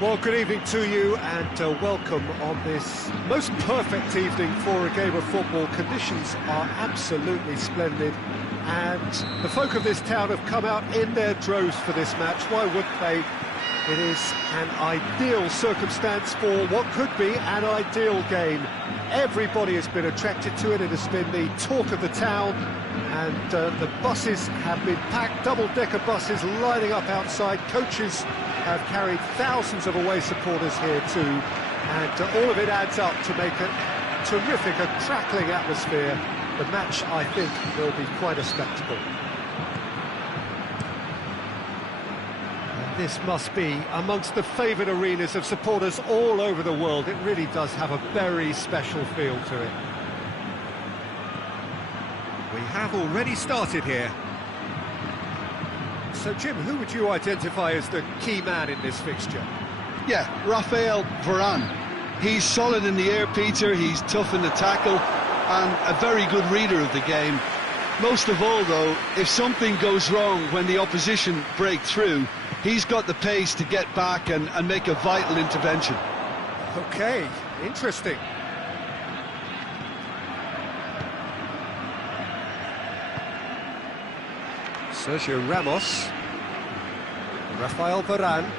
Well, good evening to you and welcome on this most perfect evening for a game of football. Conditions are absolutely splendid and the folk of this town have come out in their droves for this match. Why would they? It is an ideal circumstance for what could be an ideal game. Everybody has been attracted to it. It has been the talk of the town, and the buses have been packed, double-decker buses lining up outside. Coaches have carried thousands of away supporters here too, and all of it adds up to make a terrific, a crackling atmosphere. The match, I think, will be quite a spectacle. This must be amongst the favoured arenas of supporters all over the world. It really does have a very special feel to it. We have already started here. So, Jim, who would you identify as the key man in this fixture? Yeah, Raphael Varane. He's solid in the air, Peter, he's tough in the tackle, and a very good reader of the game. Most of all, though, if something goes wrong when the opposition break through, he's got the pace to get back and make a vital intervention. OK, interesting. Sergio Ramos, Raphael Varane,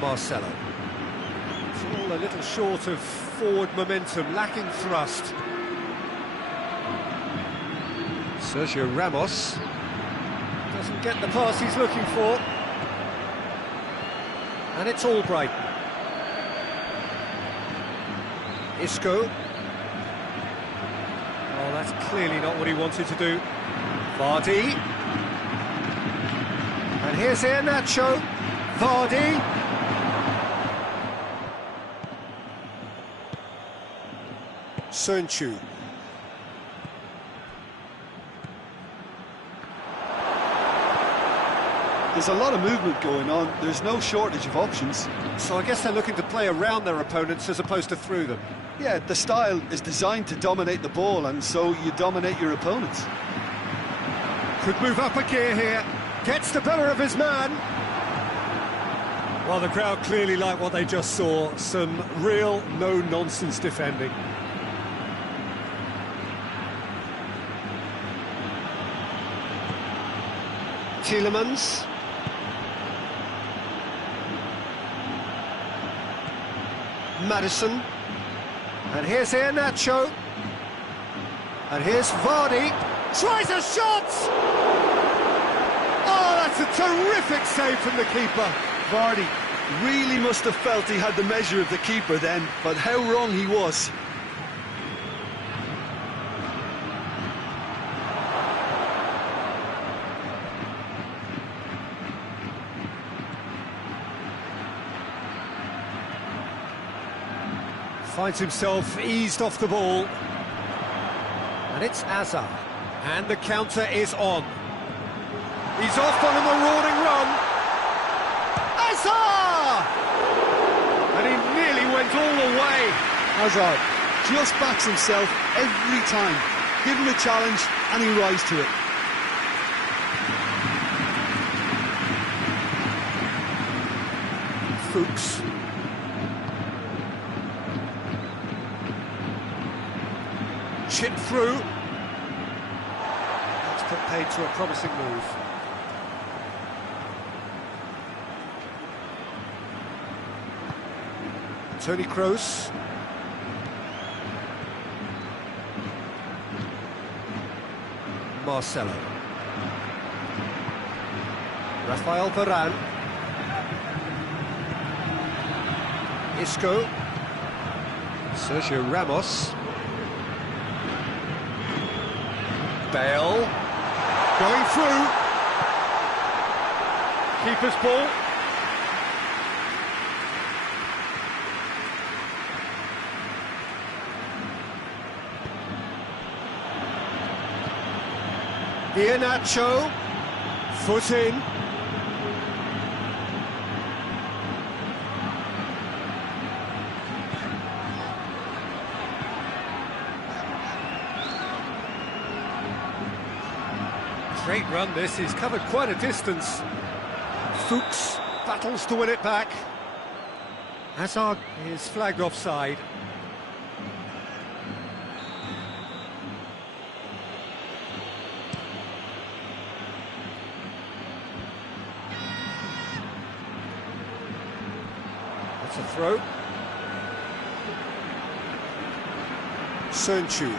Marcelo. It's all a little short of forward momentum, lacking thrust. Sergio Ramos doesn't get the pass he's looking for. And it's Albright. Isco. Oh, that's clearly not what he wanted to do. Vardy. And here's Iheanacho. Vardy. Sönchu. There's a lot of movement going on, there's no shortage of options. So I guess they're looking to play around their opponents as opposed to through them. Yeah, the style is designed to dominate the ball, and so you dominate your opponents. Could move up a gear here, gets the better of his man. Well, the crowd clearly like what they just saw, some real no-nonsense defending. Tielemans. Madison. And here's Iheanacho. And here's Vardy. Tries a shot! Oh, that's a terrific save from the keeper. Vardy really must have felt he had the measure of the keeper then, but how wrong he was. Finds himself eased off the ball. And it's Azar. And the counter is on. He's off on a marauding run. Azar! And he nearly went all the way. Hazard just backs himself every time. Give him a challenge and he rises to it. Fuchs. Chip through. That's put paid to a promising move. Toni Kroos. Marcelo. Raphael Varane. Isco. Sergio Ramos. Bale. Going through. Keeper's ball. Iheanacho, foot in. Great run this, he's covered quite a distance. Fuchs battles to win it back. Hazard is flagged offside. That's a throw. Sunchu.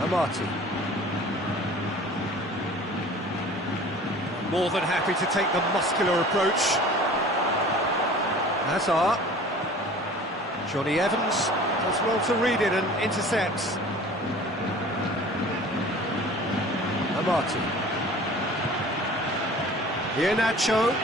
Amati. More than happy to take the muscular approach. Hazard. Johnny Evans does well to read it and intercepts. Amati. Iheanacho.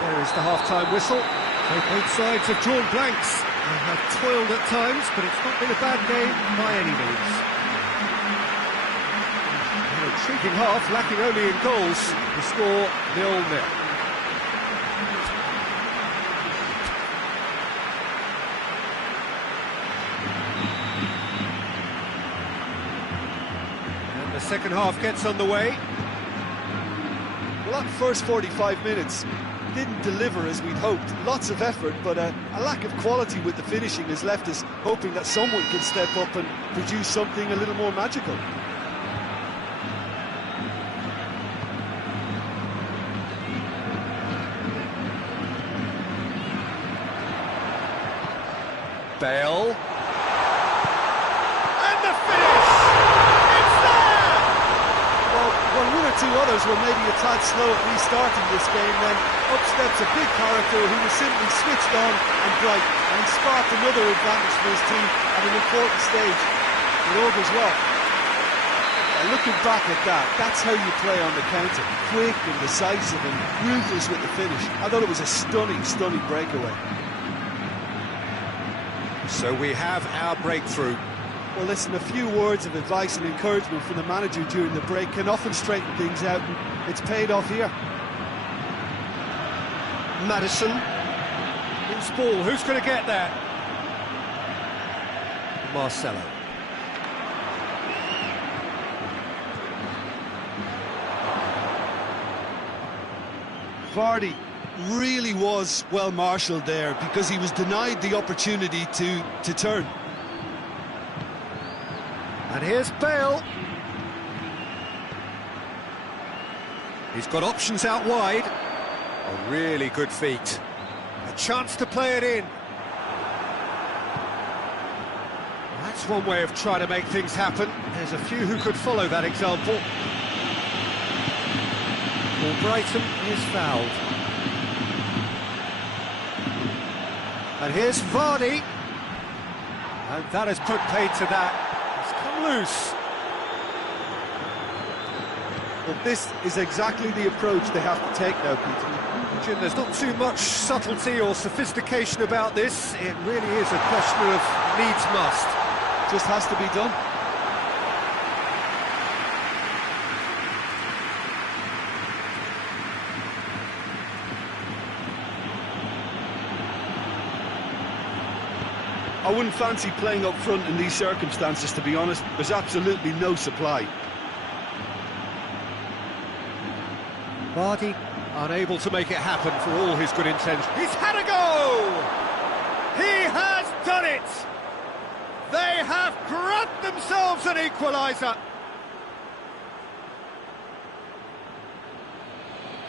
There is the half-time whistle. Both sides have drawn blanks and have toiled at times, but it's not been a bad game by any means. An intriguing half, lacking only in goals. The score 0-0. And the second half gets underway. Well, that first 45 minutes didn't deliver as we'd hoped. Lots of effort, but a lack of quality with the finishing has left us hoping that someone can step up and produce something a little more magical. Bale. And the finish! It's there! Well, when one or two others were maybe a tad slow at restarting this game, then up steps a big character who was simply switched on and bright, and he sparked another advantage for his team at an important stage. It all goes well. Looking back at that, that's how you play on the counter. Quick and decisive and ruthless with the finish. I thought it was a stunning, stunning breakaway. So we have our breakthrough. Well, listen, a few words of advice and encouragement from the manager during the break can often straighten things out, and it's paid off here. Madison. Loose ball, who's going to get that? Marcelo. Vardy really was well marshalled there because he was denied the opportunity to turn. And here's Bale. He's got options out wide. A really good feat. A chance to play it in. That's one way of trying to make things happen. There's a few who could follow that example. Brighton is fouled. And here's Vardy. And that has put paid to that. It's come loose. Well, this is exactly the approach they have to take now, Peter. Jim, there's not too much subtlety or sophistication about this. It really is a question of needs must. Just has to be done. I wouldn't fancy playing up front in these circumstances, to be honest. There's absolutely no supply. Vardy unable to make it happen for all his good intentions. He's had a go! He has done it! They have grabbed themselves an equaliser.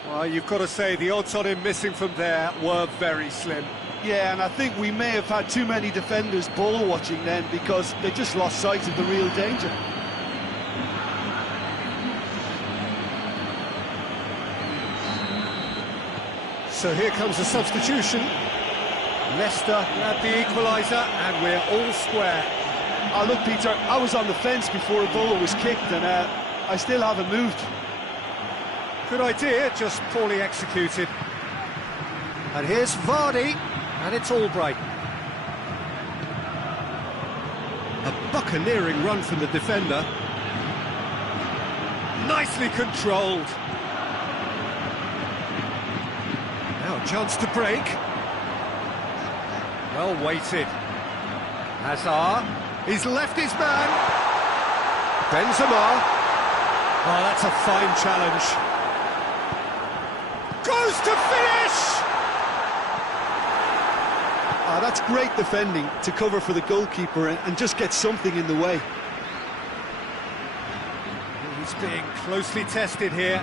Well, you've got to say the odds on him missing from there were very slim. Yeah, and I think we may have had too many defenders ball watching then because they just lost sight of the real danger. So here comes the substitution. Leicester had the equaliser and we're all square. Oh, look, Peter, I was on the fence before a ball was kicked and I still haven't moved. Good idea, just poorly executed. And here's Vardy, and it's Albright. A buccaneering run from the defender. nicely controlled. Now a chance to break. Well weighted. Hazard, he's left his man. Benzema. Oh, that's a fine challenge. Goes to finish! Ah, that's great defending to cover for the goalkeeper and just get something in the way. He's being closely tested here.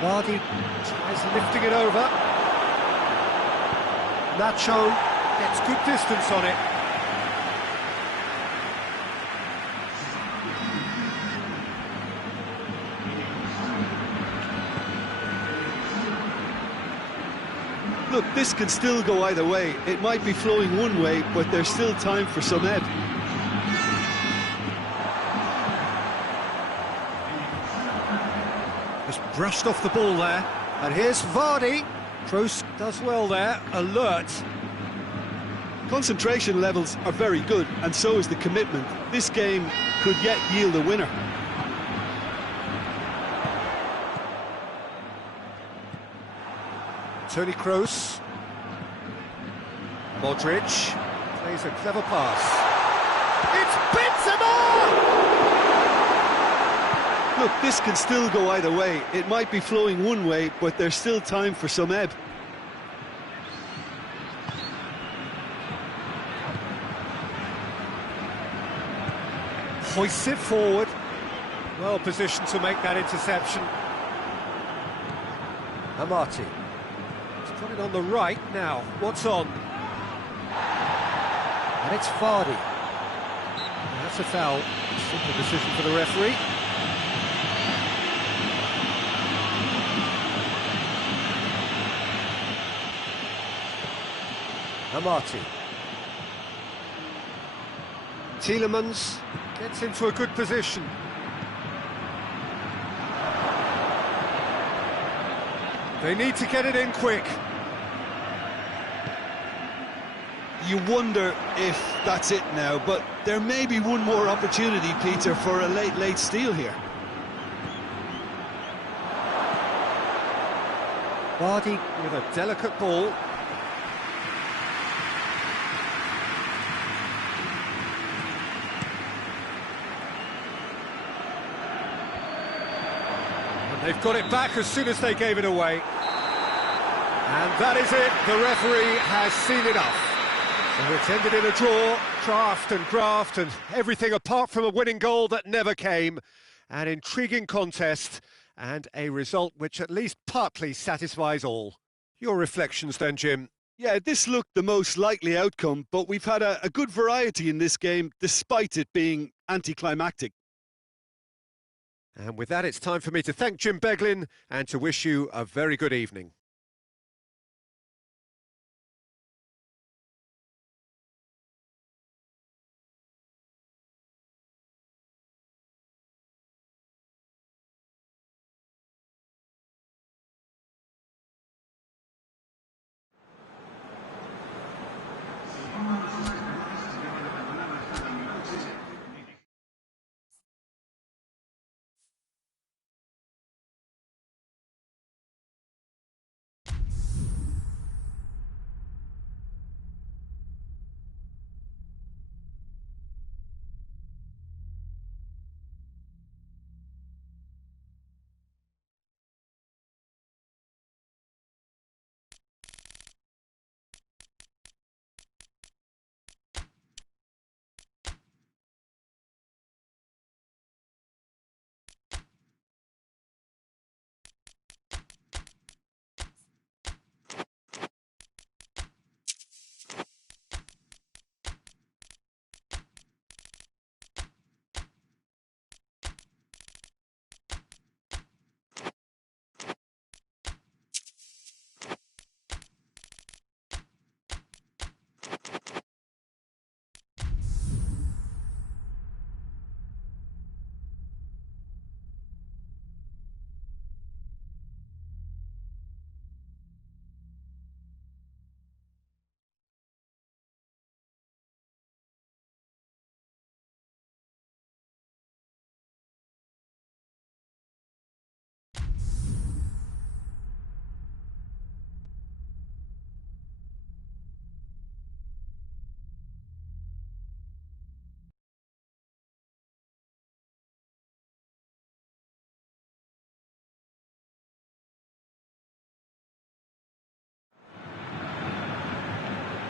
Vardy tries lifting it over. Nacho gets good distance on it. Look, this can still go either way. It might be flowing one way, but there's still time for some ebb. Just brushed off the ball there. And here's Vardy. Kroos does well there, alert. Concentration levels are very good, and so is the commitment. This game could yet yield a winner. Toni Kroos. Modric plays a clever pass. It's Benzema! Look, this can still go either way. It might be flowing one way, but there's still time for some ebb. Hoists it forward. Well positioned to make that interception. Amati. He's got it on the right now. What's on? And it's Vardy. That's a foul. Simple decision for the referee. Amati. Tielemans gets into a good position. They need to get it in quick. You wonder if that's it now, but there may be one more opportunity, Peter, for a late steal here. Vardy with a delicate ball. They've got it back as soon as they gave it away. And that is it. The referee has seen enough. So it's ended in a draw, draft and graft and everything apart from a winning goal that never came. An intriguing contest and a result which at least partly satisfies all. Your reflections then, Jim? Yeah, this looked the most likely outcome, but we've had a good variety in this game, despite it being anticlimactic. And with that, it's time for me to thank Jim Beglin and to wish you a very good evening.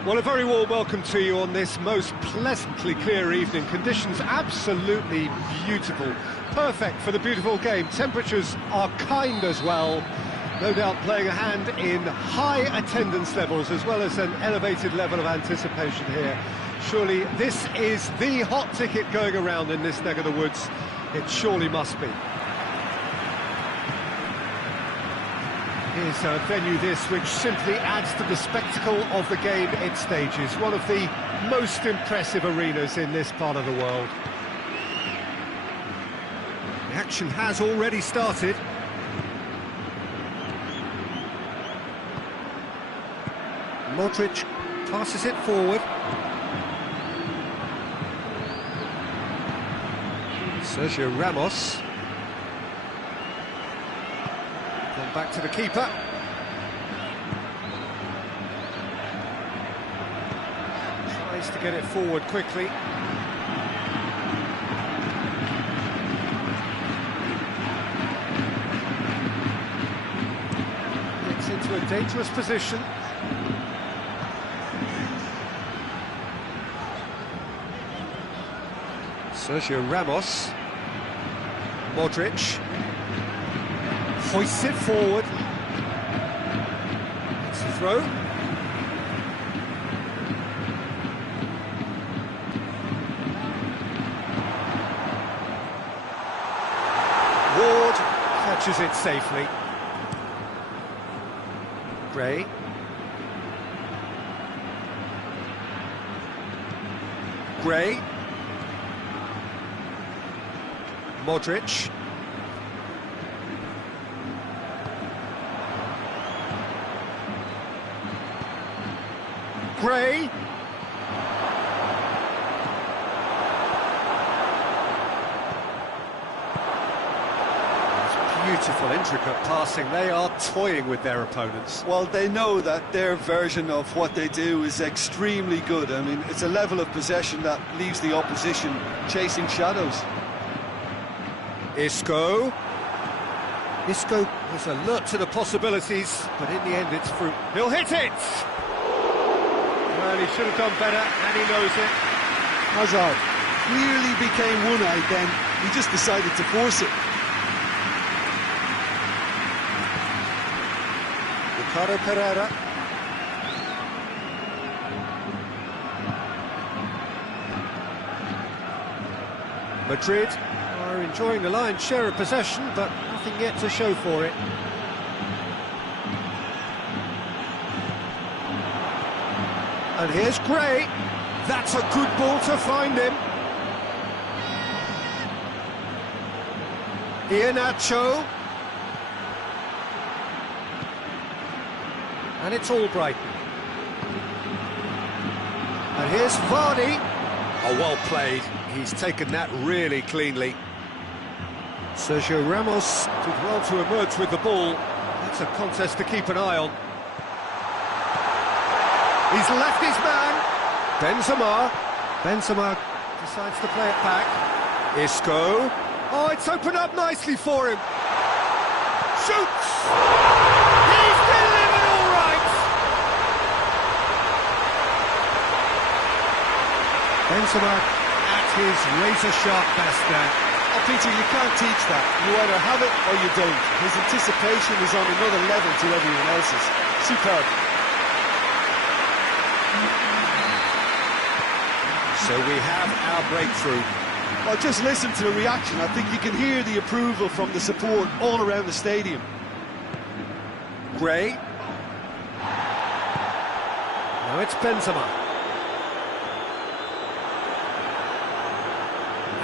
Well, a very warm welcome to you on this most pleasantly clear evening. Conditions absolutely beautiful. Perfect for the beautiful game. Temperatures are kind as well. No doubt playing a hand in high attendance levels as well as an elevated level of anticipation here. Surely this is the hot ticket going around in this neck of the woods. It surely must be. Here's a venue this which simply adds to the spectacle of the game it stages. One of the most impressive arenas in this part of the world. The action has already started. Modric passes it forward. Sergio Ramos. Gone back to the keeper. Tries to get it forward quickly. Gets into a dangerous position. Sergio Ramos. Modric. Hoists it forward. It's the throw. Ward catches it safely. Gray. Gray. Modric. Gray. Beautiful, intricate passing. They are toying with their opponents. Well, they know that their version of what they do is extremely good. I mean, it's a level of possession that leaves the opposition chasing shadows. Isco. Isco is alert to the possibilities, but in the end it's fruit. He'll hit it! Well, he should have done better, and he knows it. Hazard clearly became one-eyed then. He just decided to force it. Ricardo Pereira. Madrid are enjoying the lion's share of possession, but nothing yet to show for it. And here's Gray. That's a good ball to find him. Iheanacho. And it's Albrighton. And here's Vardy. Oh, well played. He's taken that really cleanly. Sergio Ramos did well to emerge with the ball. That's a contest to keep an eye on. He's left his man. Benzema decides to play it back. Isco. Oh, it's opened up nicely for him. Shoots! He's delivered all right! Benzema at his razor-sharp best there. Oh, Peter, you can't teach that. You either have it or you don't. His anticipation is on another level to everyone else's. Superb. So we have our breakthrough. Well, just listen to the reaction. I think you can hear the approval from the support all around the stadium. Gray. Now it's Benzema.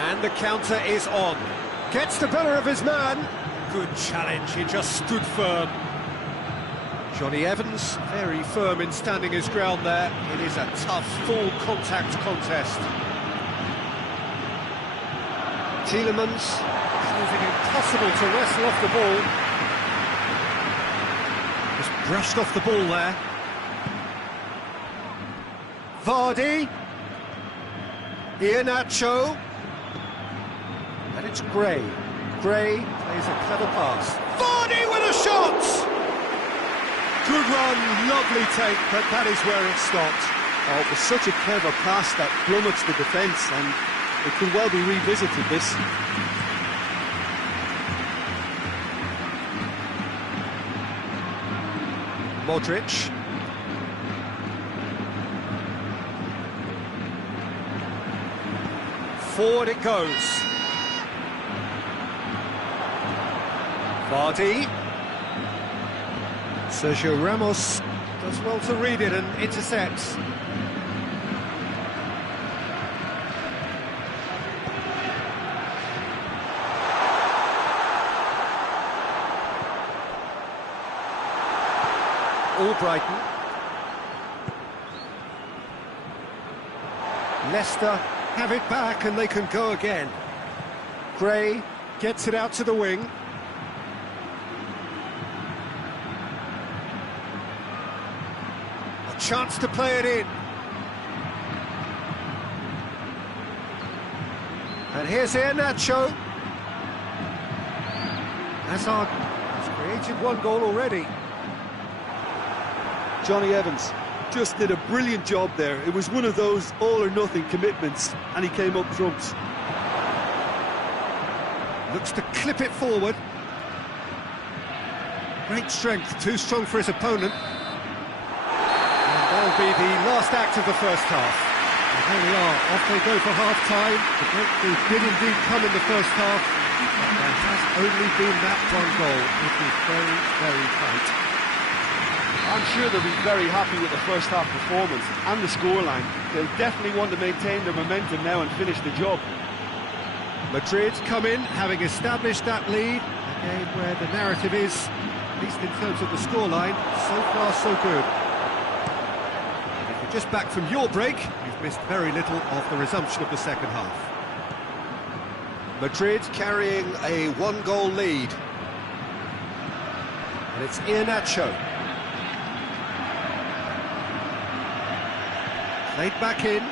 And the counter is on. Gets the better of his man. Good challenge, he just stood firm. Johnny Evans, very firm in standing his ground there. It is a tough, full-contact contest. Tielemans, proving impossible to wrestle off the ball. Just brushed off the ball there. Vardy. Iheanacho. And it's Gray. Gray plays a clever pass. Vardy with a shot! Good run, lovely take, but that is where it stopped. Oh, it was such a clever pass that plummets the defence, and it could well be revisited, this. Modric. Forward it goes. Vardy. Sergio Ramos does well to read it and intercepts. Brighton. Leicester have it back and they can go again. Gray gets it out to the wing. A chance to play it in. And here's Nacho. Hazard has created one goal already. Johnny Evans just did a brilliant job there. It was one of those all-or-nothing commitments, and he came up trumps. Looks to clip it forward. Great strength, too strong for his opponent. And that'll be the last act of the first half. And here we are, off they go for half-time. The breakthrough did indeed come in the first half, but there has only been that one goal. It was very, very tight. I'm sure they'll be very happy with the first half performance and the scoreline. They'll definitely want to maintain their momentum now and finish the job. Madrid come in, having established that lead. A game where the narrative is, at least in terms of the scoreline, so far so good. If you're just back from your break, you've missed very little of the resumption of the second half. Madrid carrying a one-goal lead. And it's Nacho. Played back in.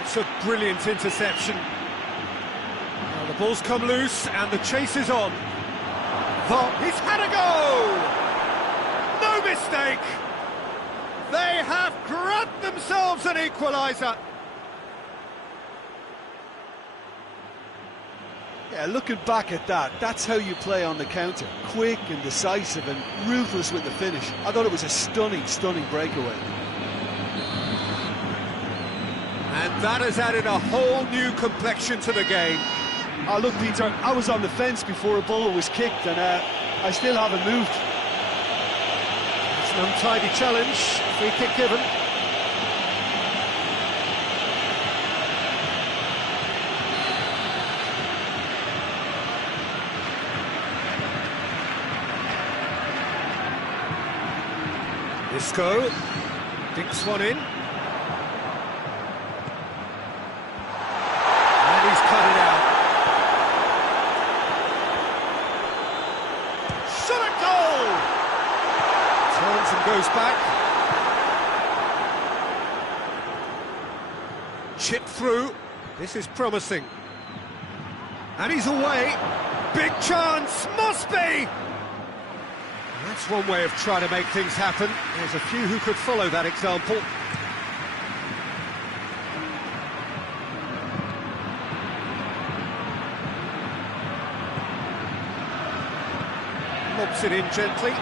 It's a brilliant interception. Now the ball's come loose and the chase is on. He's had a go! No mistake! They have grabbed themselves an equaliser. Yeah, looking back at that, that's how you play on the counter. Quick and decisive and ruthless with the finish. I thought it was a stunning, stunning breakaway. And that has added a whole new complexion to the game. Oh, look, Peter, I was on the fence before a ball was kicked, and I still haven't moved. It's an untidy challenge, free kick given. Isco dinks one in. Goes back. Chip through. This is promising. And he's away. Big chance. Must be. That's one way of trying to make things happen. There's a few who could follow that example. Lobs it in gently.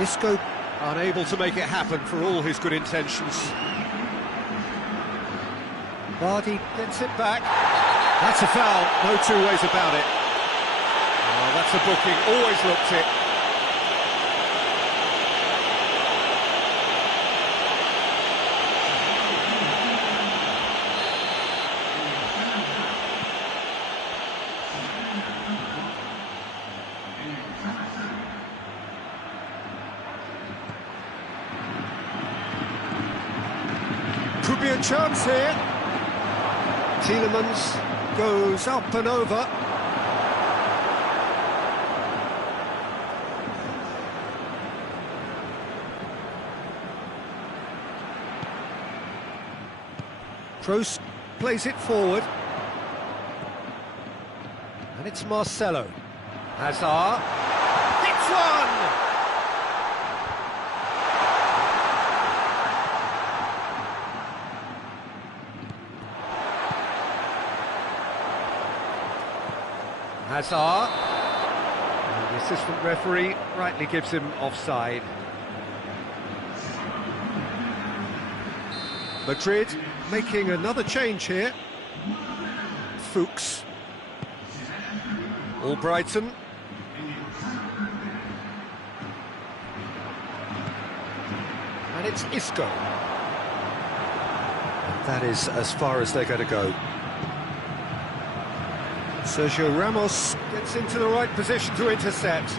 Isco unable to make it happen for all his good intentions. Vardy gets it back. That's a foul, no two ways about it. Oh, that's a booking, always looked it. Could be a chance here. Tielemans goes up and over. Kroos plays it forward. And it's Marcelo. Hazard. Hits one! Hazard. And the assistant referee rightly gives him offside. Madrid making another change here. Fuchs. Albrighton. And it's Isco. That is as far as they're going to go. Sergio Ramos gets into the right position to intercept.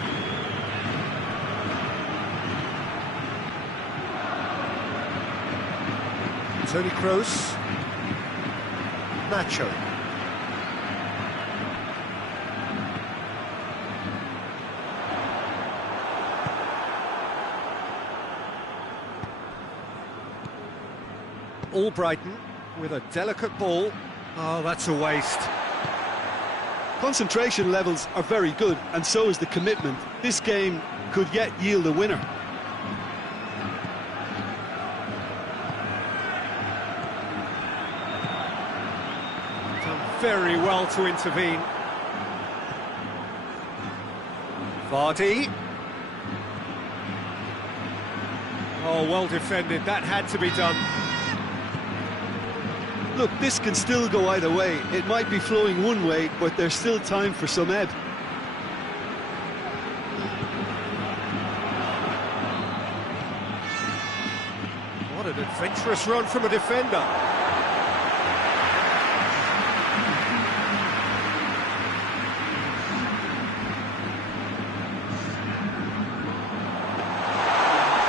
Toni Kroos. Nacho. Albrighton with a delicate ball. Oh, that's a waste. Concentration levels are very good, and so is the commitment. This game could yet yield a winner. Done very well to intervene. Vardy. Oh, well defended. That had to be done. Look, this can still go either way. It might be flowing one way, but there's still time for some ebb. What an adventurous run from a defender.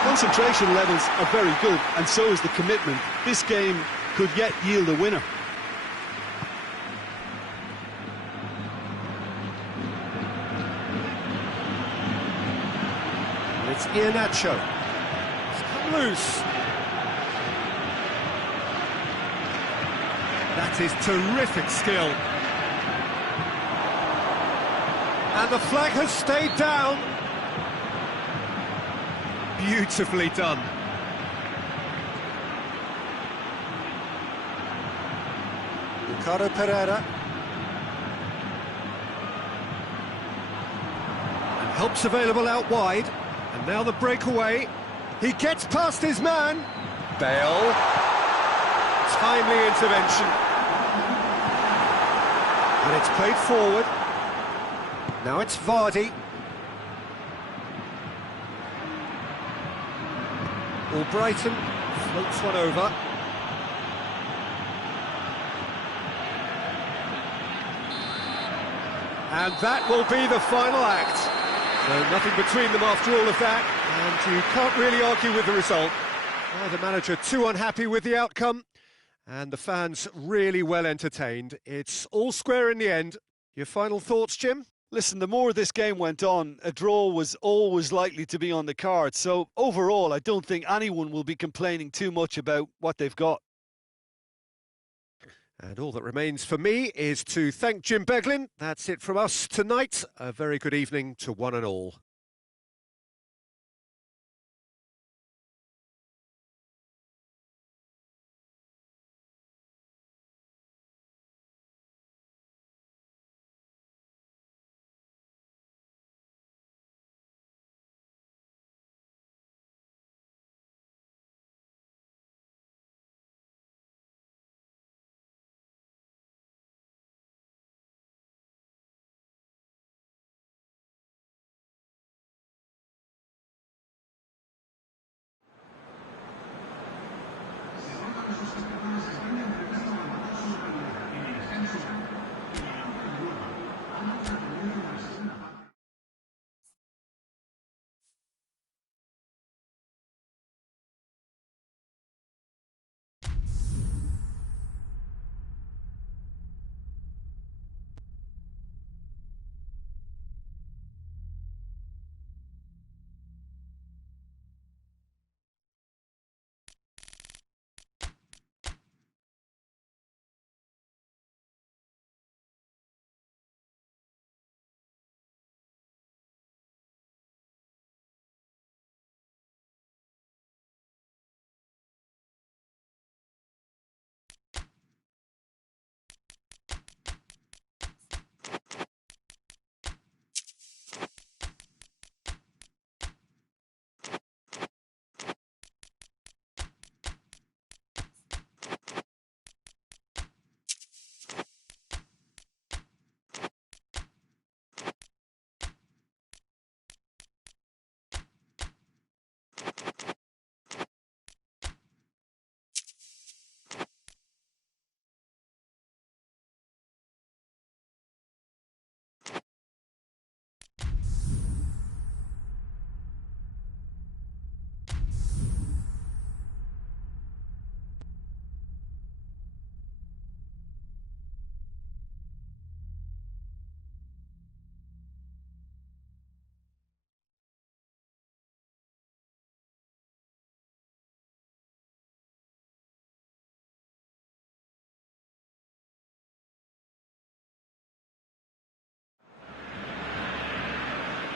Concentration levels are very good, and so is the commitment. This game could yet yield a winner. It's Iheanacho. It's come loose. That is terrific skill. And the flag has stayed down. Beautifully done. Ricardo Pereira. And help's available out wide. And now the breakaway. He gets past his man. Bale. Timely intervention. And it's played forward. Now it's Vardy. Albrighton floats one over. And that will be the final act. So nothing between them after all of that, and you can't really argue with the result. The manager too unhappy with the outcome, and the fans really well entertained. It's all square in the end. Your final thoughts, Jim? Listen, the more this game went on, a draw was always likely to be on the cards. So overall, I don't think anyone will be complaining too much about what they've got. And all that remains for me is to thank Jim Beglin. That's it from us tonight. A very good evening to one and all.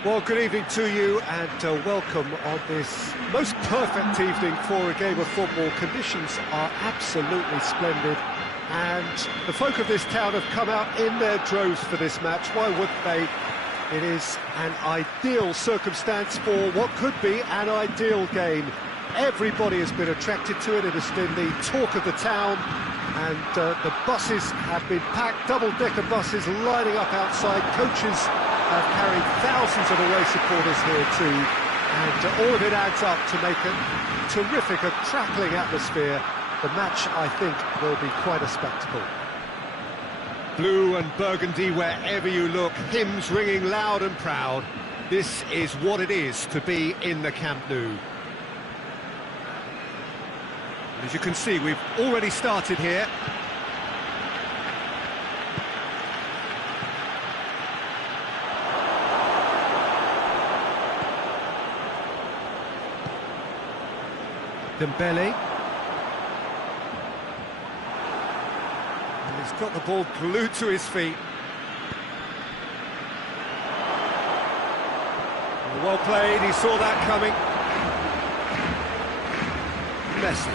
Well, good evening to you and welcome on this most perfect evening for a game of football. Conditions are absolutely splendid and the folk of this town have come out in their droves for this match. Why wouldn't they? It is an ideal circumstance for what could be an ideal game. Everybody has been attracted to it. It has been the talk of the town, and the buses have been packed, double-decker buses lining up outside. Coaches have carried thousands of away supporters here too, and all of it adds up to make a terrific, a crackling atmosphere. The match, I think, will be quite a spectacle. Blue and burgundy wherever you look, hymns ringing loud and proud. This is what it is to be in the Camp Nou. As you can see, we've already started here. Dembele. And he's got the ball glued to his feet. Well played, he saw that coming. Messi.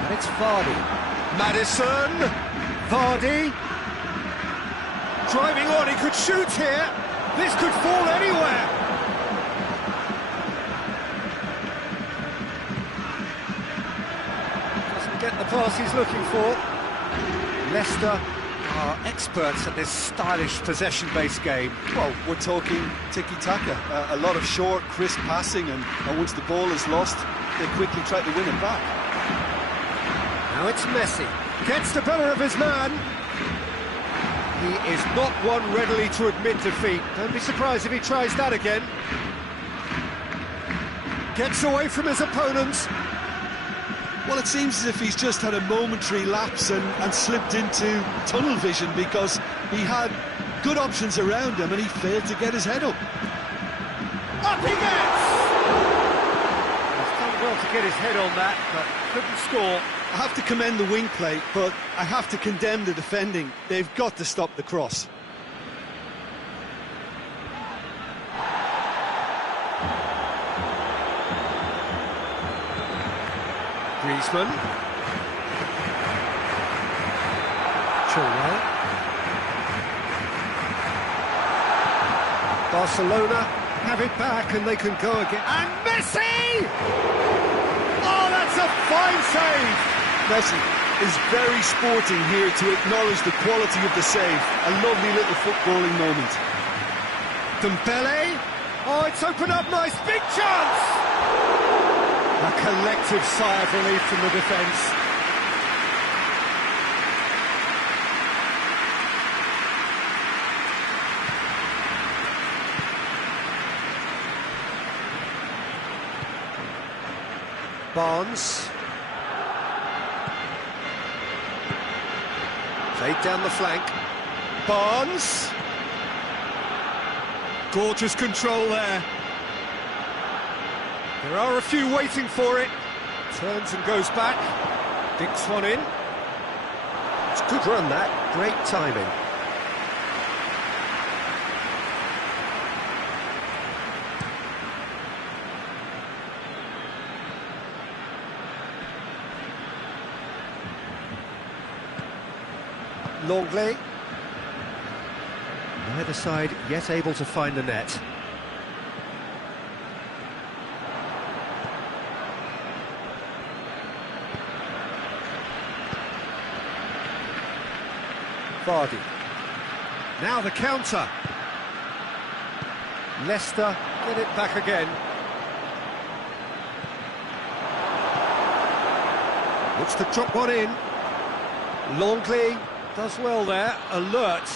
And it's Vardy. Madison. Vardy. Driving on, he could shoot here. This could fall anywhere. Doesn't get the pass he's looking for. Leicester are experts at this stylish possession-based game. Well, we're talking tiki-taka, a lot of short, crisp passing, and once the ball is lost, they quickly try to win it back. Now it's Messi, gets the better of his man. He is not one readily to admit defeat. Don't be surprised if he tries that again. Gets away from his opponents. Well, it seems as if he's just had a momentary lapse and slipped into tunnel vision, because he had good options around him and he failed to get his head up. Up he gets! He's done well to get his head on that, but couldn't score. I have to commend the wing play, but I have to condemn the defending. They've got to stop the cross. Griezmann. Chilwell. Barcelona have it back and they can go again. And Messi! Oh, that's a fine save! Messi is very sporting here to acknowledge the quality of the save. A lovely little footballing moment. Dembele. Oh, it's opened up nice. Big chance! A collective sigh of relief from the defence. Barnes. Played down the flank. Barnes. Gorgeous control there. There are a few waiting for it. Turns and goes back. Dinks one in. It's a good run, that. Great timing. Longley. Neither side yet able to find the net. Vardy. Now the counter. Leicester get it back again. Looks to drop one in. Longley does well there, alert.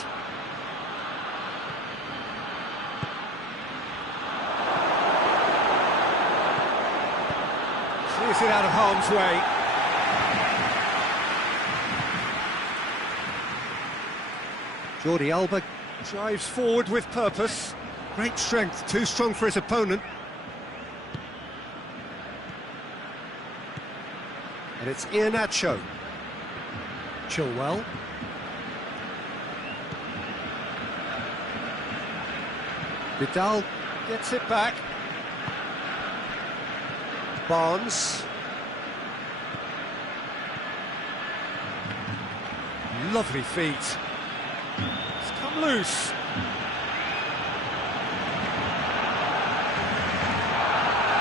Clears it out of harm's way. Jordi Alba drives forward with purpose. Great strength, too strong for his opponent. And it's Iheanacho. Chilwell. Vidal gets it back. Barnes. Lovely feet. It's come loose.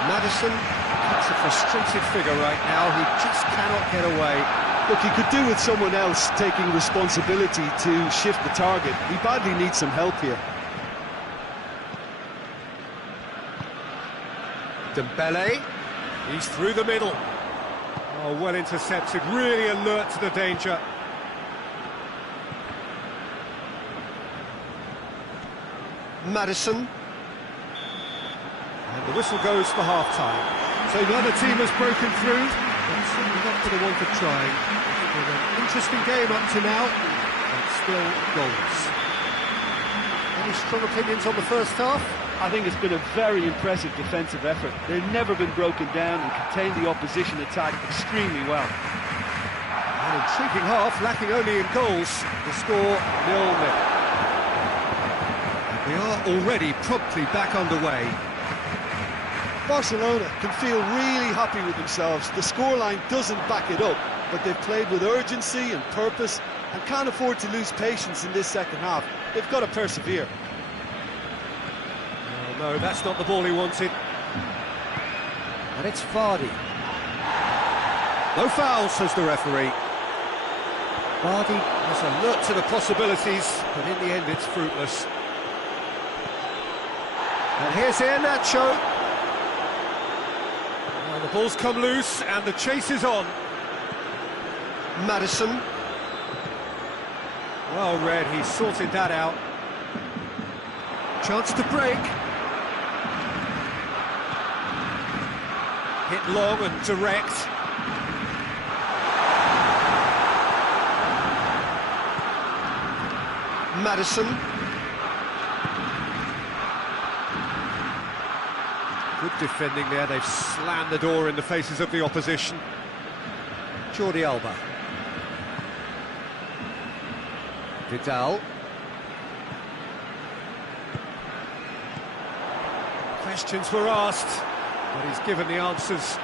Maddison, that's a frustrated figure right now. He just cannot get away. Look, he could do with someone else taking responsibility to shift the target. He badly needs some help here. Dembele, he's through the middle. Oh, well intercepted, really alert to the danger. Maddison. And the whistle goes for half-time. So neither team has broken through, but certainly not for the want of trying. It's been an interesting game up to now, but still goals. Any strong opinions on the first half? I think it's been a very impressive defensive effort. They've never been broken down and contained the opposition attack extremely well. An intriguing half, lacking only in goals. The score 0-0. And we are already promptly back underway. Barcelona can feel really happy with themselves. The scoreline doesn't back it up, but they've played with urgency and purpose and can't afford to lose patience in this second half. They've got to persevere. No, that's not the ball he wanted. And it's Vardy. No foul, says the referee. Vardy was alert to the possibilities, but in the end it's fruitless. And here's Nacho. Well, the ball's come loose and the chase is on. Maddison. Well read, he sorted that out. Chance to break. Hit long and direct. Maddison. Good defending there, they've slammed the door in the faces of the opposition. Jordi Alba. Vidal. Questions were asked, but he's given the answers.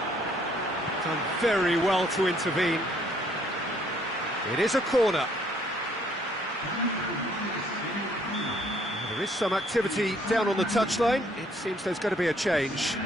Done very well to intervene. It is a corner. There is some activity down on the touchline. It seems there's going to be a change.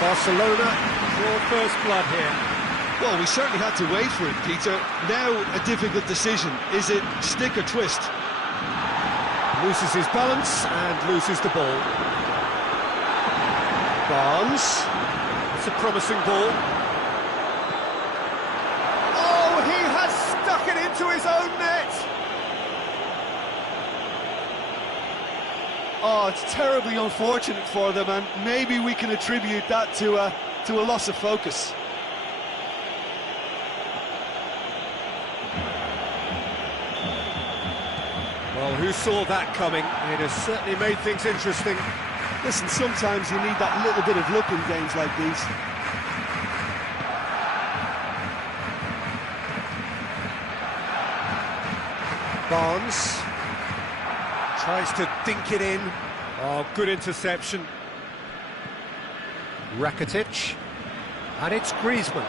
Barcelona draw first blood here. Well, we certainly had to wait for it, Peter. Now a difficult decision. Is it stick or twist? Loses his balance and loses the ball. Barnes. It's a promising ball. Oh, he has stuck it into his own net! Oh, it's terribly unfortunate for them, and maybe we can attribute that to a loss of focus. Well, who saw that coming? It has certainly made things interesting. Listen, sometimes you need that little bit of luck in games like these. Barnes tries to dink it in. Oh, good interception. Rakitic. And it's Griezmann.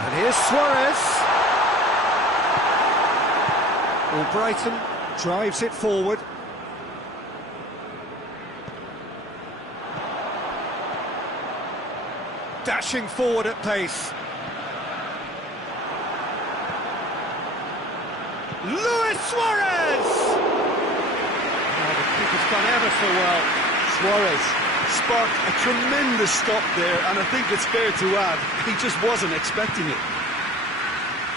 And here's Suarez. Brighton drives it forward. Dashing forward at pace. Luis Suarez! Oh, the keeper's done ever so well. Suarez sparked a tremendous stop there, and I think it's fair to add, he just wasn't expecting it.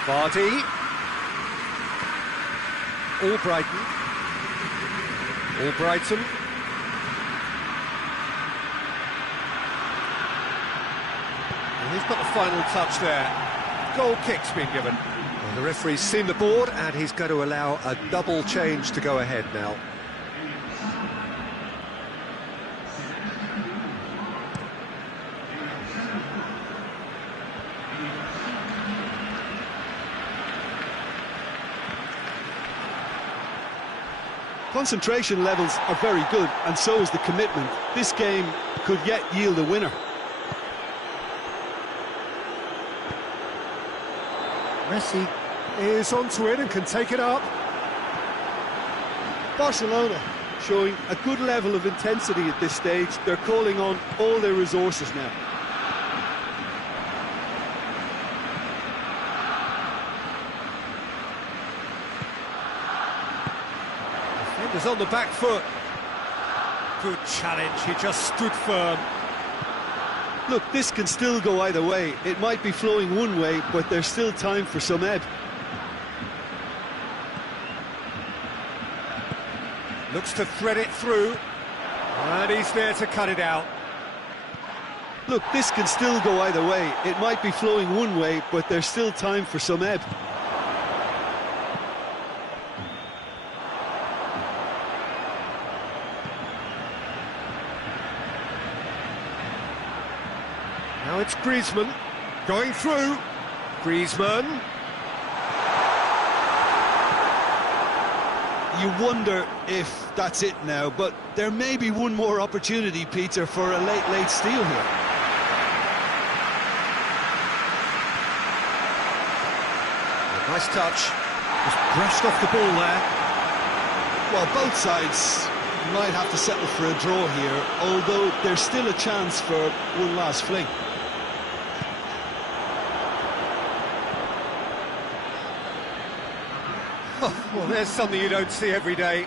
Vardy. Brighton. And he's got the final touch there. Goal kick's been given. The referee's seen the board and he's going to allow a double change to go ahead now. Concentration levels are very good, and so is the commitment. This game could yet yield a winner. Messi is onto it and can take it up. Barcelona showing a good level of intensity at this stage. They're calling on all their resources now. Defenders on the back foot. Good challenge, he just stood firm. Look, this can still go either way. It might be flowing one way, but there's still time for some ebb. Looks to thread it through, and he's there to cut it out. Look, this can still go either way. It might be flowing one way, but there's still time for some ebb. Now it's Griezmann, going through. Griezmann. You wonder if that's it now, but there may be one more opportunity, Peter, for a late steal here. Nice touch. Just brushed off the ball there. Well, both sides might have to settle for a draw here, although there's still a chance for one last fling. Well, there's something you don't see every day.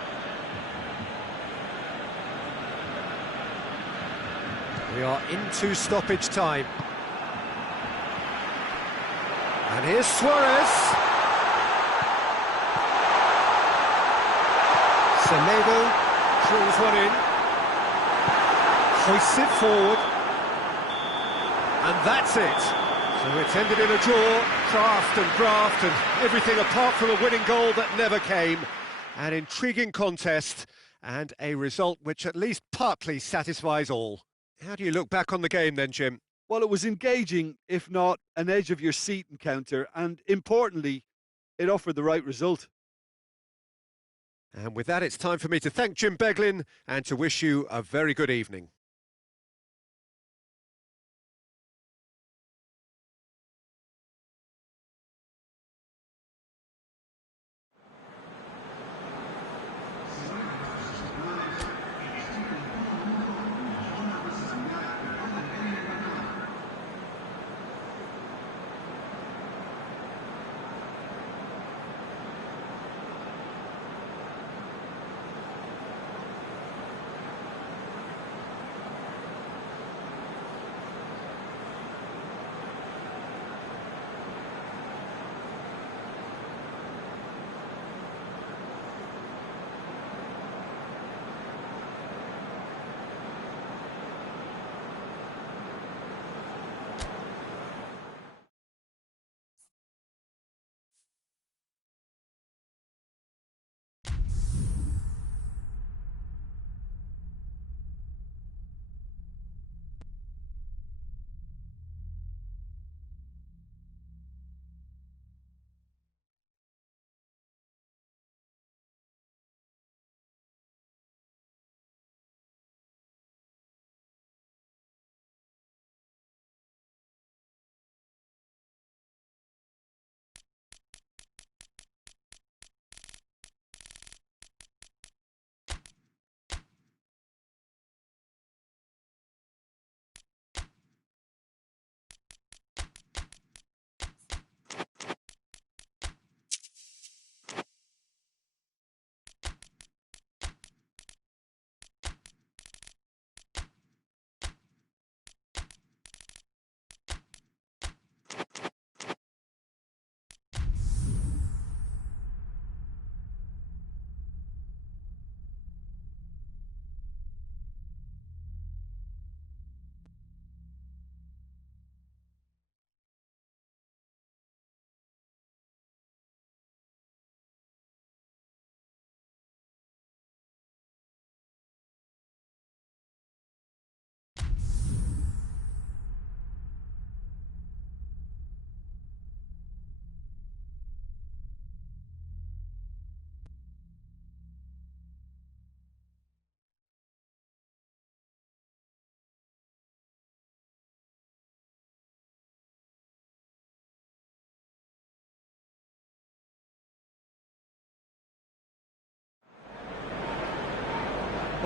We are into stoppage time. And here's Suarez. Semedo drills one in. Hoists it forward. And that's it. So it's ended in a draw, craft and graft and everything apart from a winning goal that never came. An intriguing contest and a result which at least partly satisfies all. How do you look back on the game then, Jim? Well, it was engaging, if not an edge-of-your-seat encounter, and importantly, it offered the right result. And with that, it's time for me to thank Jim Beglin and to wish you a very good evening.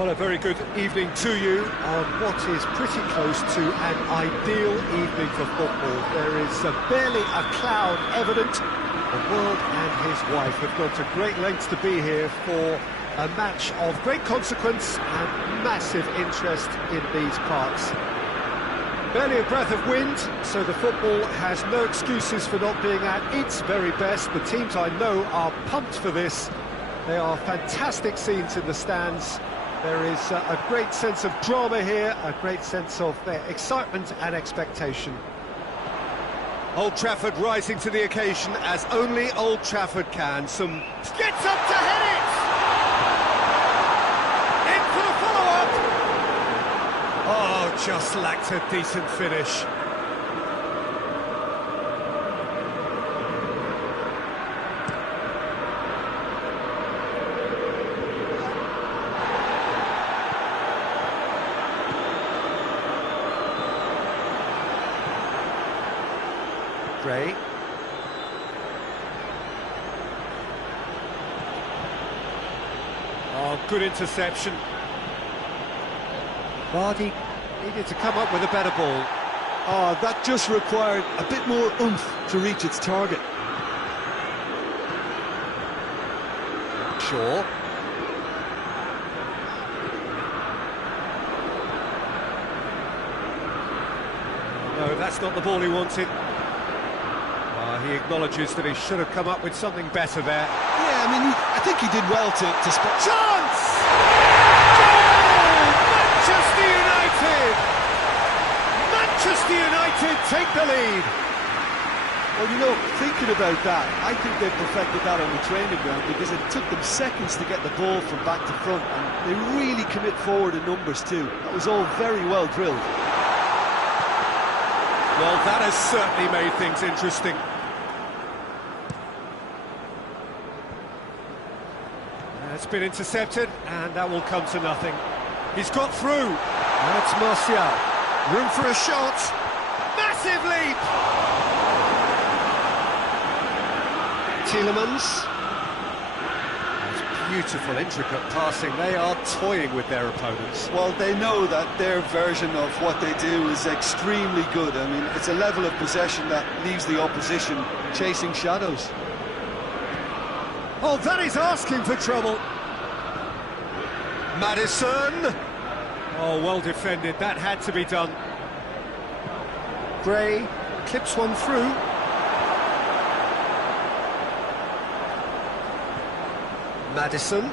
Well, a very good evening to you on what is pretty close to an ideal evening for football. There is barely a cloud evident. The world and his wife have gone to great lengths to be here for a match of great consequence and massive interest in these parts. Barely a breath of wind, so the football has no excuses for not being at its very best. The teams I know are pumped for this. They are fantastic scenes in the stands. There is a great sense of drama here, a great sense of excitement and expectation. Old Trafford rising to the occasion as only Old Trafford can. Gets up to head it! In for the follow-up! Oh, just lacked a decent finish. Gray. Oh, good interception. Vardy needed to come up with a better ball. Oh, that just required a bit more oomph to reach its target. Sure. No, that's not the ball he wanted. He acknowledges that he should have come up with something better there. Yeah, I mean, I think he did well to spot. Chance! Manchester United! Manchester United take the lead. Well, you know, thinking about that, I think they perfected that on the training ground because it took them seconds to get the ball from back to front, and they really commit forward in numbers too. That was all very well drilled. Well, that has certainly made things interesting. It's been intercepted, and that will come to nothing. He's got through. That's Martial. Room for a shot. Massive leap! Tielemans. That's beautiful, intricate passing. They are toying with their opponents. Well, they know that their version of what they do is extremely good. I mean, it's a level of possession that leaves the opposition chasing shadows. Oh, that is asking for trouble. Maddison. Oh, well defended. That had to be done. Gray clips one through. Maddison.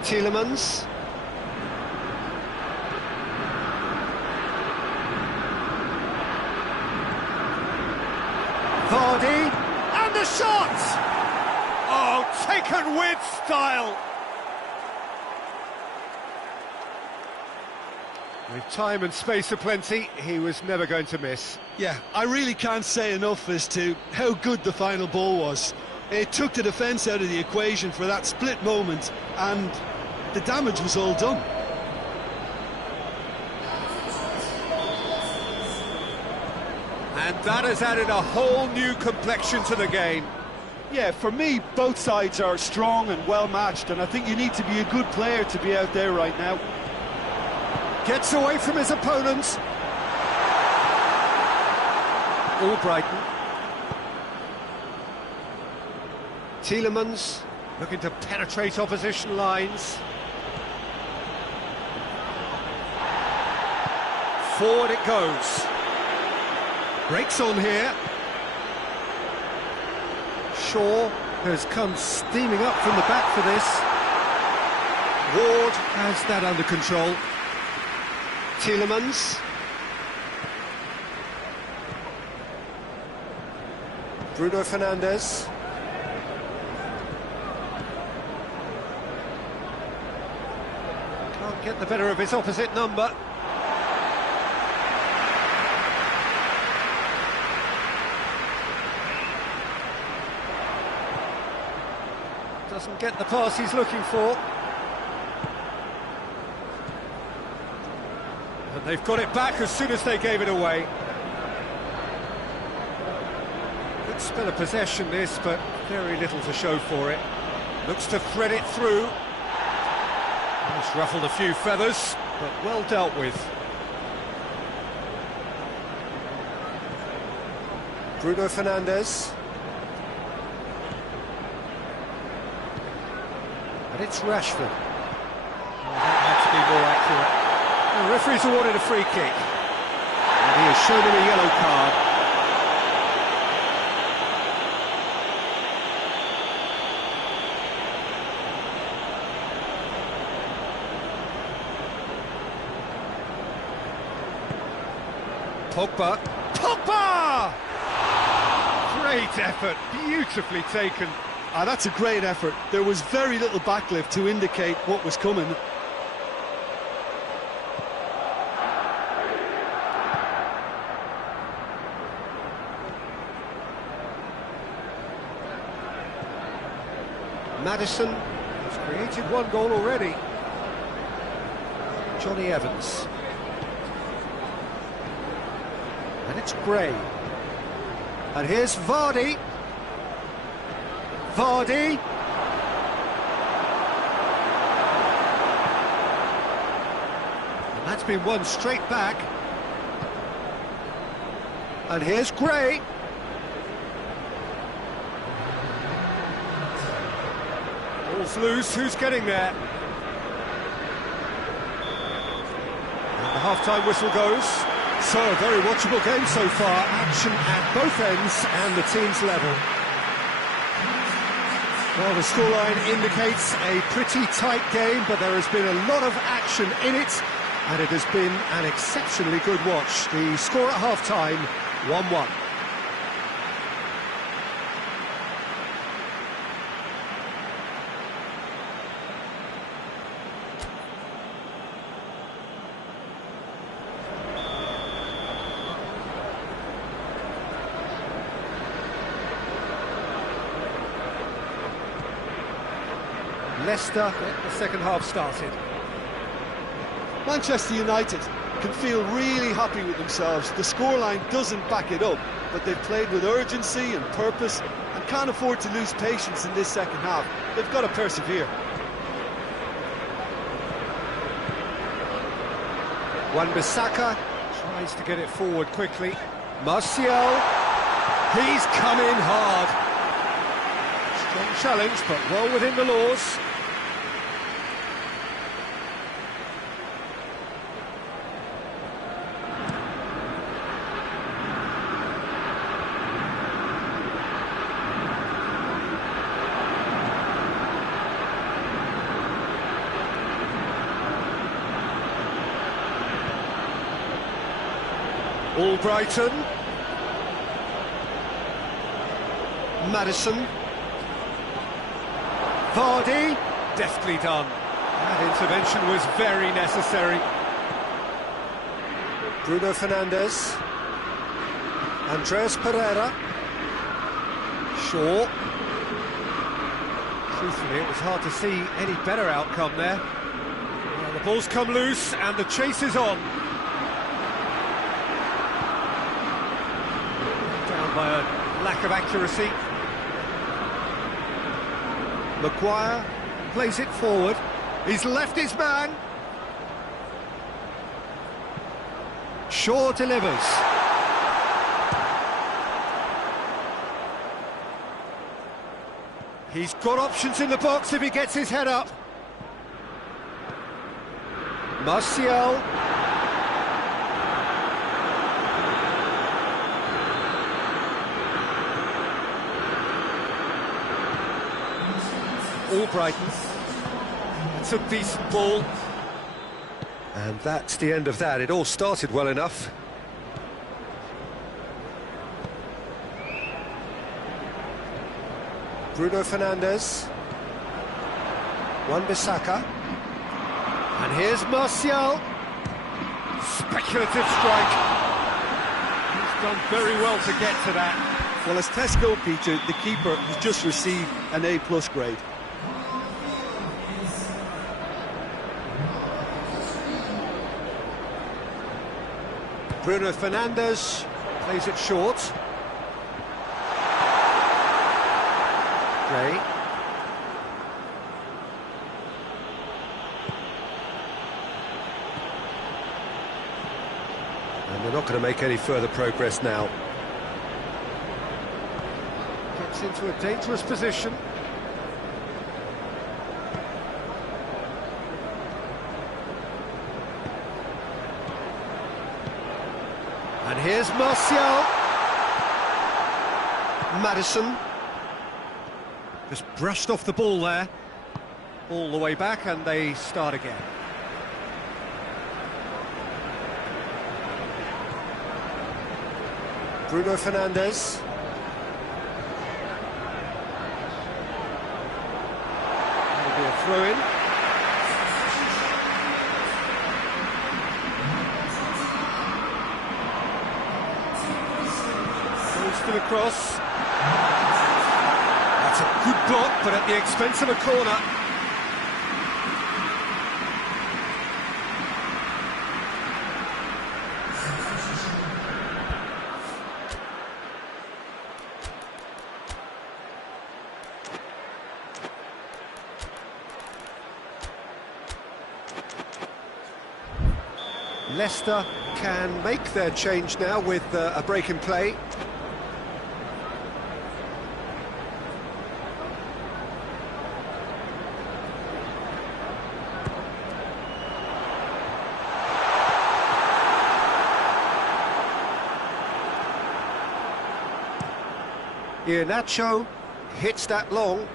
Tielemans. Vardy. And the shot! Oh, taken with style! With time and space aplenty, he was never going to miss. Yeah, I really can't say enough as to how good the final ball was. It took the defence out of the equation for that split moment, and the damage was all done. And that has added a whole new complexion to the game. Yeah, for me, both sides are strong and well-matched, and I think you need to be a good player to be out there right now. Gets away from his opponents. All Brighton. Tielemans looking to penetrate opposition lines. Forward it goes. Breaks on here. Shaw has come steaming up from the back for this. Ward has that under control. Tielemans. Bruno Fernandes. Can't get the better of his opposite number. Doesn't get the pass he's looking for. And they've got it back as soon as they gave it away. Good spell of possession this, but very little to show for it. Looks to thread it through. Just ruffled a few feathers, but well dealt with. Bruno Fernandes. And it's Rashford. Well, that had to be more accurate. The referee's awarded a free kick. And he has shown him a yellow card. Pogba. Pogba! Great effort, beautifully taken. That's a great effort. There was very little backlift to indicate what was coming. Maddison has created one goal already. Johnny Evans. And it's Gray. And here's Vardy. Vardy. And that's been won straight back. And here's Gray. Ball's loose, who's getting there? And the half-time whistle goes. So, a very watchable game so far. Action at both ends and the team's level. Well, the scoreline indicates a pretty tight game, but there has been a lot of action in it, and it has been an exceptionally good watch. The score at half-time, 1-1. Leicester get the second half started. Manchester United can feel really happy with themselves. The scoreline doesn't back it up, but they've played with urgency and purpose and can't afford to lose patience in this second half. They've got to persevere. Wan-Bissaka tries to get it forward quickly. Martial, he's come in hard. Strong challenge, but well within the laws. Albrighton. Maddison. Vardy. Deftly done. That intervention was very necessary. Bruno Fernandes. Andreas Pereira. Shaw. Truthfully, it was hard to see any better outcome there. Well, the ball's come loose and the chase is on. By a lack of accuracy. Maguire plays it forward. He's left his man. Shaw delivers. He's got options in the box if he gets his head up. Martial. Albrighton. It's a decent ball. And that's the end of that. It all started well enough. Bruno Fernandes. Wan-Bissaka. And here's Martial. Speculative strike. He's done very well to get to that. Well, as Tesco, Peter, the keeper has just received an A+ grade. Bruno Fernandes plays it short. Gray. not going to make any further progress now. Gets into a dangerous position. And here's Martial. Madison. Just brushed off the ball there. All the way back, and they start again. Bruno Fernandes. Maybe a throw-in. Goes to the cross. That's a good block, but at the expense of a corner. Leicester can make their change now with a break in play. Iheanacho hits that long.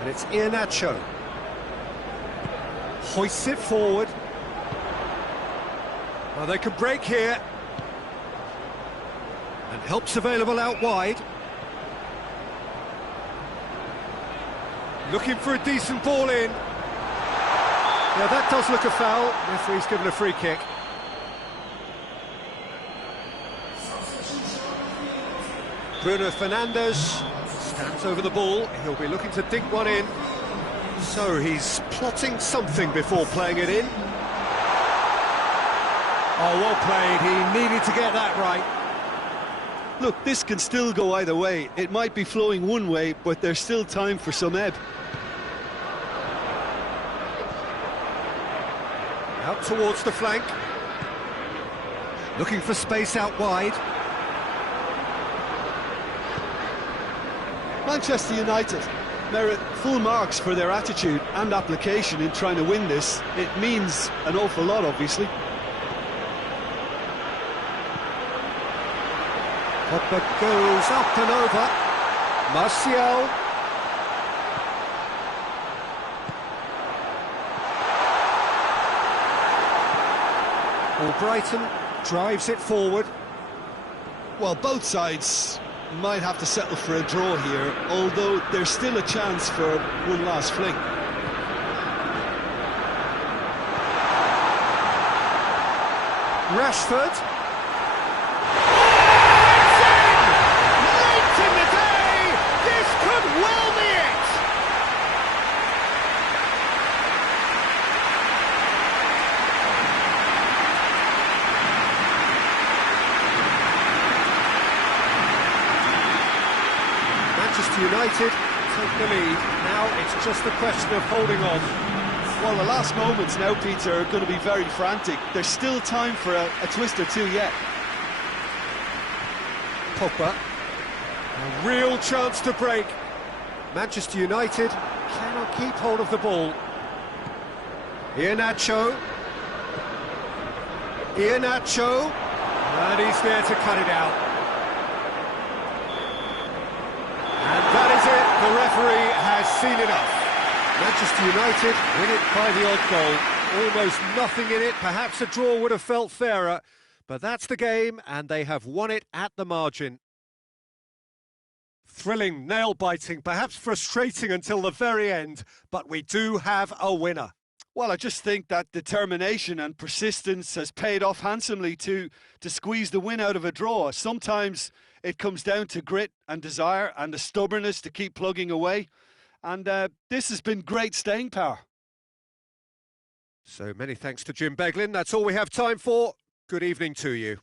And it's Iheanacho. Hoists it forward. Well, they can break here. And help's available out wide. Looking for a decent ball in. Yeah, that does look a foul. Referee's given a free kick. Bruno Fernandes stands over the ball. He'll be looking to dink one in. So he's plotting something before playing it in. Oh, well played. He needed to get that right. Look, this can still go either way. It might be flowing one way, but there's still time for some ebb. Out towards the flank. Looking for space out wide. Manchester United merit full marks for their attitude and application in trying to win this. It means an awful lot, obviously. Pogba goes up and over. Martial. Brighton drives it forward. Well, both sides might have to settle for a draw here, although there's still a chance for one last fling. Rashford. Late in the day! This could well be it! Manchester United take the lead. Now it's just a question of holding on. Well, the last moments now, Peter, are going to be very frantic. There's still time for a twist or two yet. Pogba. A real chance to break. Manchester United cannot keep hold of the ball. Iheanacho. Iheanacho. And he's there to cut it out. And that is it. The referee has seen enough. Manchester United win it by the odd goal. Almost nothing in it. Perhaps a draw would have felt fairer. But that's the game, and they have won it at the margin. Thrilling, nail-biting, perhaps frustrating until the very end, but we do have a winner. Well, I just think that determination and persistence has paid off handsomely to squeeze the win out of a draw. Sometimes it comes down to grit and desire and the stubbornness to keep plugging away. And this has been great staying power. So many thanks to Jim Beglin. That's all we have time for. Good evening to you.